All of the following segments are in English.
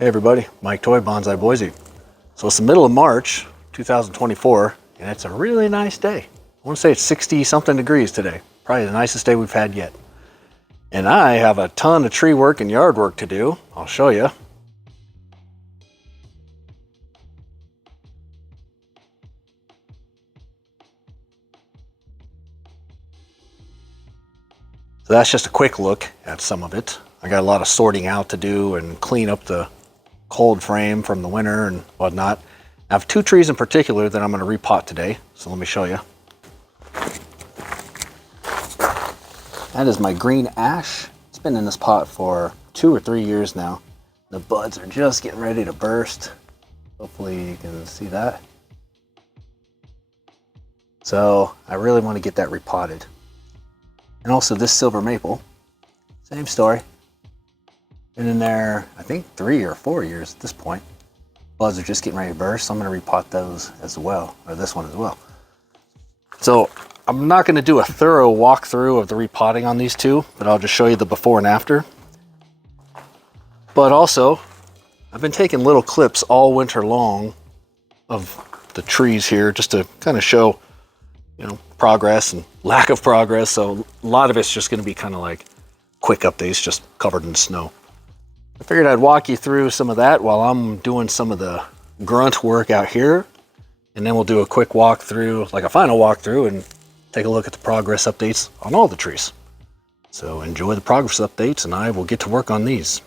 Hey everybody, Mike Toy, Bonsai Boise. So it's the middle of March 2024, and it's a really nice day. I want to say it's 60 something degrees today. Probably the nicest day we've had yet. And I have a ton of tree work and yard work to do. I'll show you. So that's just a quick look at some of it. I got a lot of sorting out to do and clean up the cold frame from the winter and whatnot. I have two trees in particular that I'm going to repot today, so let me show you. That is my green ash. It's been in this pot for 2 or 3 years now. The buds are just getting ready to burst. Hopefully you can see that. So I really want to get that repotted. And also this silver maple, same story. Been in there, I think 3 or 4 years at this point. Buds are just getting ready to burst, so I'm going to repot those as well, or this one as well. So I'm not going to do a thorough walkthrough of the repotting on these two, but I'll just show you the before and after. But also, I've been taking little clips all winter long of the trees here just to kind of show, progress and lack of progress. So a lot of it's just going to be kind of like quick updates, just covered in snow. I figured I'd walk you through some of that while I'm doing some of the grunt work out here. And then we'll do a quick walkthrough, like a final walkthrough, and take a look at the progress updates on all the trees. So enjoy the progress updates and I will get to work on these.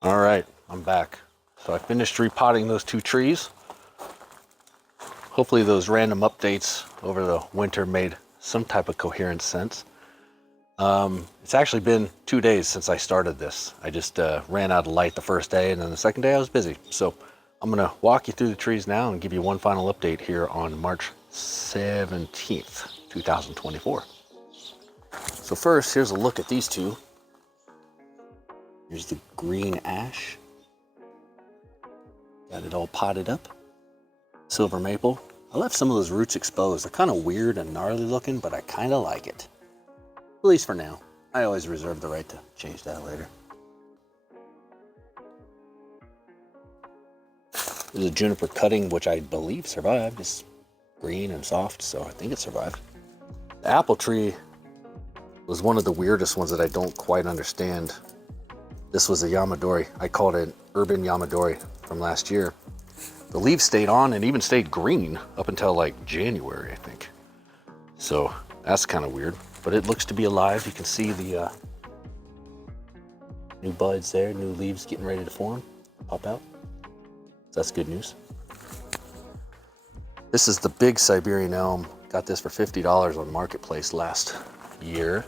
All right, I'm back. So I finished repotting those two trees. Hopefully those random updates over the winter made some type of coherent sense. It's actually been 2 days since I started this. I just ran out of light the first day, and then the second day I was busy. So I'm gonna walk you through the trees now and give you one final update here on March 17th, 2024. So first, here's a look at these two. Here's the green ash. Got it all potted up. Silver maple. I left some of those roots exposed. They're kind of weird and gnarly looking, but I kind of like it. At least for now. I always reserve the right to change that later. There's a juniper cutting, which I believe survived. It's green and soft, so I think it survived. The apple tree was one of the weirdest ones that I don't quite understand. This was a Yamadori. I called it urban Yamadori from last year. The leaves stayed on and even stayed green up until like January, I think. So that's kind of weird, but it looks to be alive. You can see the new buds there, new leaves getting ready to form, pop out. So that's good news. This is the big Siberian elm. Got this for $50 on Marketplace last year.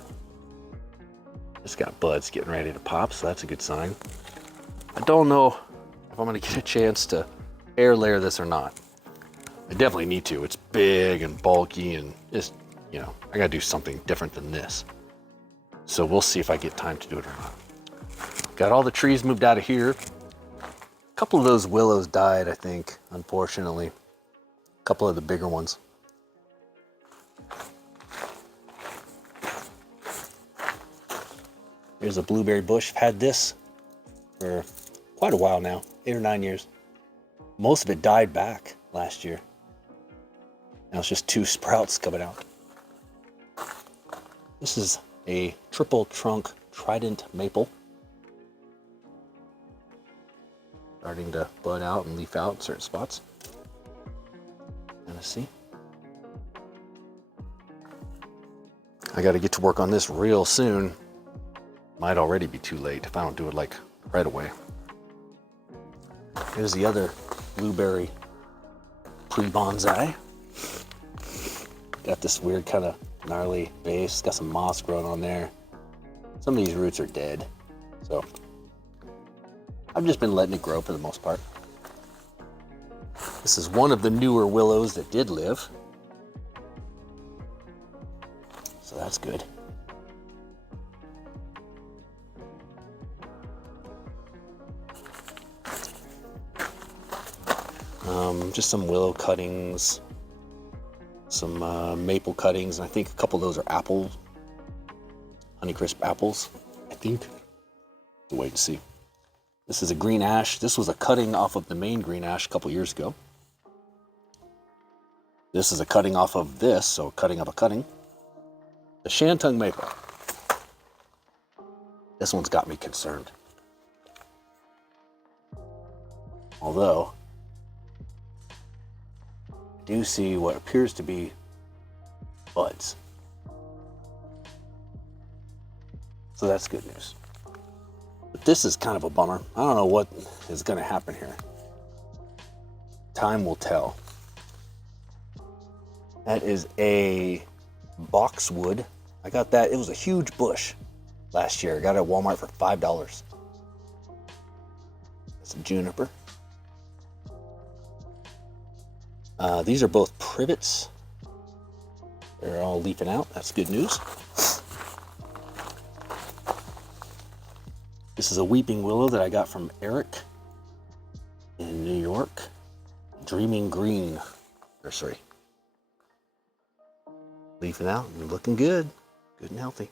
It's got buds getting ready to pop, so that's a good sign. I don't know if I'm gonna get a chance to air layer this or not. I definitely need to. It's big and bulky and just, you know, I gotta do something different than this. So we'll see if I get time to do it or not. Got all the trees moved out of here. A couple of those willows died, I think, unfortunately. A couple of the bigger ones. Here's a blueberry bush. I've had this for quite a while now, 8 or 9 years. Most of it died back last year. Now it's just 2 sprouts coming out. This is a triple trunk trident maple. Starting to bud out and leaf out in certain spots. See, I got to get to work on this real soon. Might already be too late if I don't do it like right away. Here's the other blueberry pre-bonsai. Got this weird kind of gnarly base. Got some moss growing on there. Some of these roots are dead, so I've just been letting it grow for the most part. This is one of the newer willows that did live. So that's good. Just some willow cuttings, some maple cuttings, and I think a couple of those are apples, Honeycrisp apples, I think. We'll wait and see. This is a green ash. This was a cutting off of the main green ash a couple years ago. This is a cutting off of this, so cutting of a cutting. The Shantung maple. This one's got me concerned. Although, I do see what appears to be buds. So that's good news. But this is kind of a bummer. I don't know what is going to happen here. Time will tell. That is a boxwood. I got that. It was a huge bush last year. I got it at Walmart for $5. It's a juniper. These are both privets. They're all leafing out. That's good news. This is a weeping willow that I got from Eric in New York. Dreaming Green Nursery. Leafing out and looking good. Good and healthy.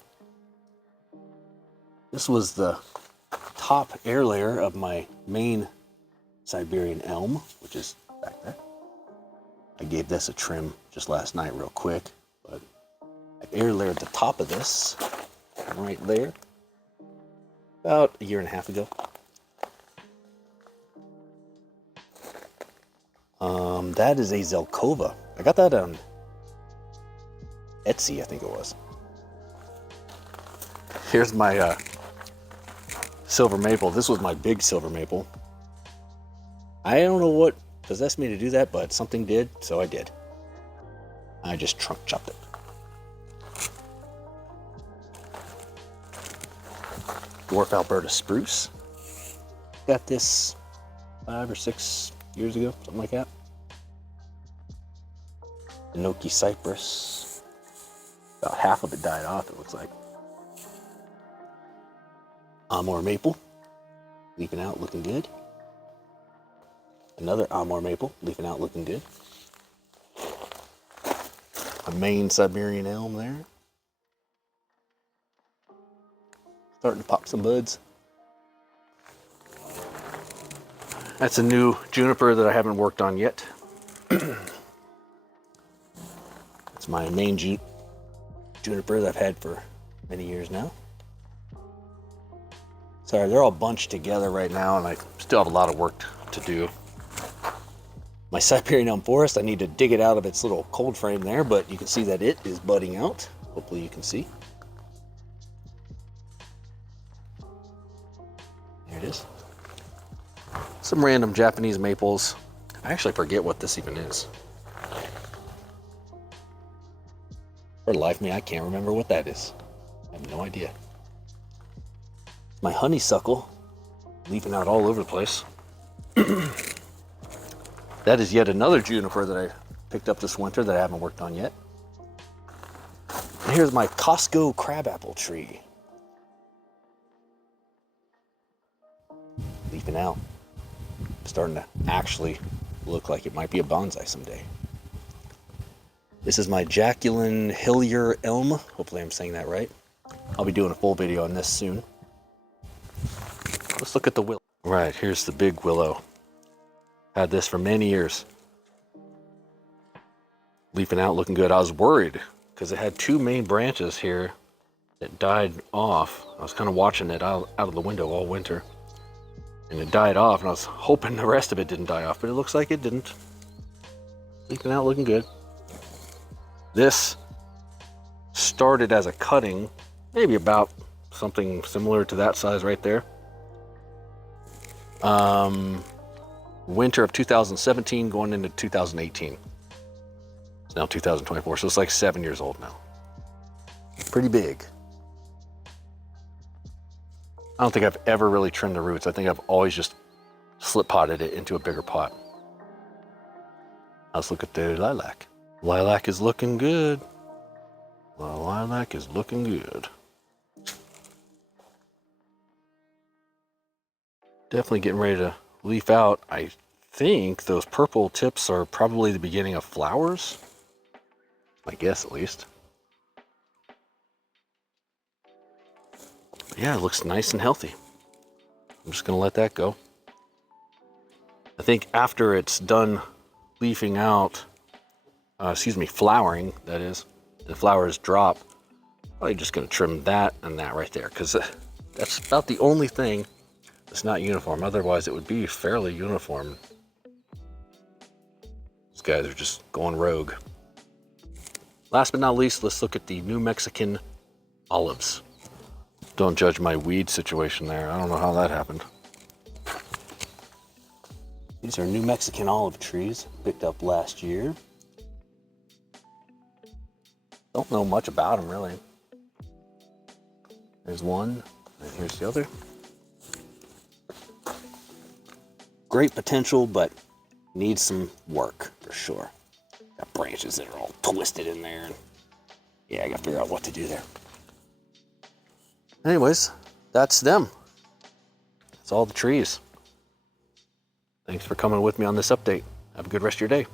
This was the top air layer of my main Siberian elm, which is back there. I gave this a trim just last night real quick, but I air layered the top of this right there about a year and a half ago. That is a Zelkova. I got that on Etsy, I think it was. Here's my silver maple. This was my big silver maple. I don't know what possessed me to do that, but something did, so I did. I just trunk chopped it. Dwarf Alberta spruce. Got this 5 or 6 years ago, something like that. Enoki cypress. About half of it died off, it looks like. Amur maple. Leafing out, looking good. Another Amur maple, leafing out, looking good. A main Siberian elm there. Starting to pop some buds. That's a new juniper that I haven't worked on yet. It's my main juniper that I've had for many years now. Sorry, they're all bunched together right now, and I still have a lot of work to do. My Siberian elm forest, I need to dig it out of its little cold frame there, but you can see that it is budding out. Hopefully you can see. There it is. Some random Japanese maples. I actually forget what this even is. For the life of me, I can't remember what that is. I have no idea. My honeysuckle, leafing out all over the place. That is yet another juniper that I picked up this winter that I haven't worked on yet. And here's my Costco crabapple tree. Leafing out. starting to actually look like it might be a bonsai someday. This is my Jacqueline Hillier elm. Hopefully I'm saying that right. I'll be doing a full video on this soon. Let's look at the willow. Right, here's the big willow. Had this for many years. Leafing out, looking good. I was worried because it had two main branches here that died off. I was kind of watching it out of the window all winter. And it died off, and I was hoping the rest of it didn't die off, but it looks like it didn't. Leafing out, looking good. This started as a cutting, maybe about something similar to that size right there. Winter of 2017 going into 2018. It's now 2024, so it's like 7 years old now. Pretty big. I don't think I've ever really trimmed the roots. I think I've always just slip potted it into a bigger pot. Let's look at the lilac. Lilac is looking good. The lilac is looking good. Definitely getting ready to leaf out. I think those purple tips are probably the beginning of flowers. My guess, at least. Yeah, it looks nice and healthy. I'm just gonna let that go. I think after it's done leafing out, flowering, that is, the flowers drop, I'm just gonna trim that and that right there, because that's about the only thing that's not uniform. Otherwise, it would be fairly uniform. These guys are just going rogue. Last but not least, let's look at the New Mexican olives. Don't judge my weed situation there. I don't know how that happened. These are New Mexican olive trees picked up last year. Don't know much about them, really. There's one, and here's the other. Great potential, but needs some work for sure. Got branches that are all twisted in there. And yeah, I gotta figure out what to do there. Anyways, that's them. That's all the trees. Thanks for coming with me on this update. Have a good rest of your day.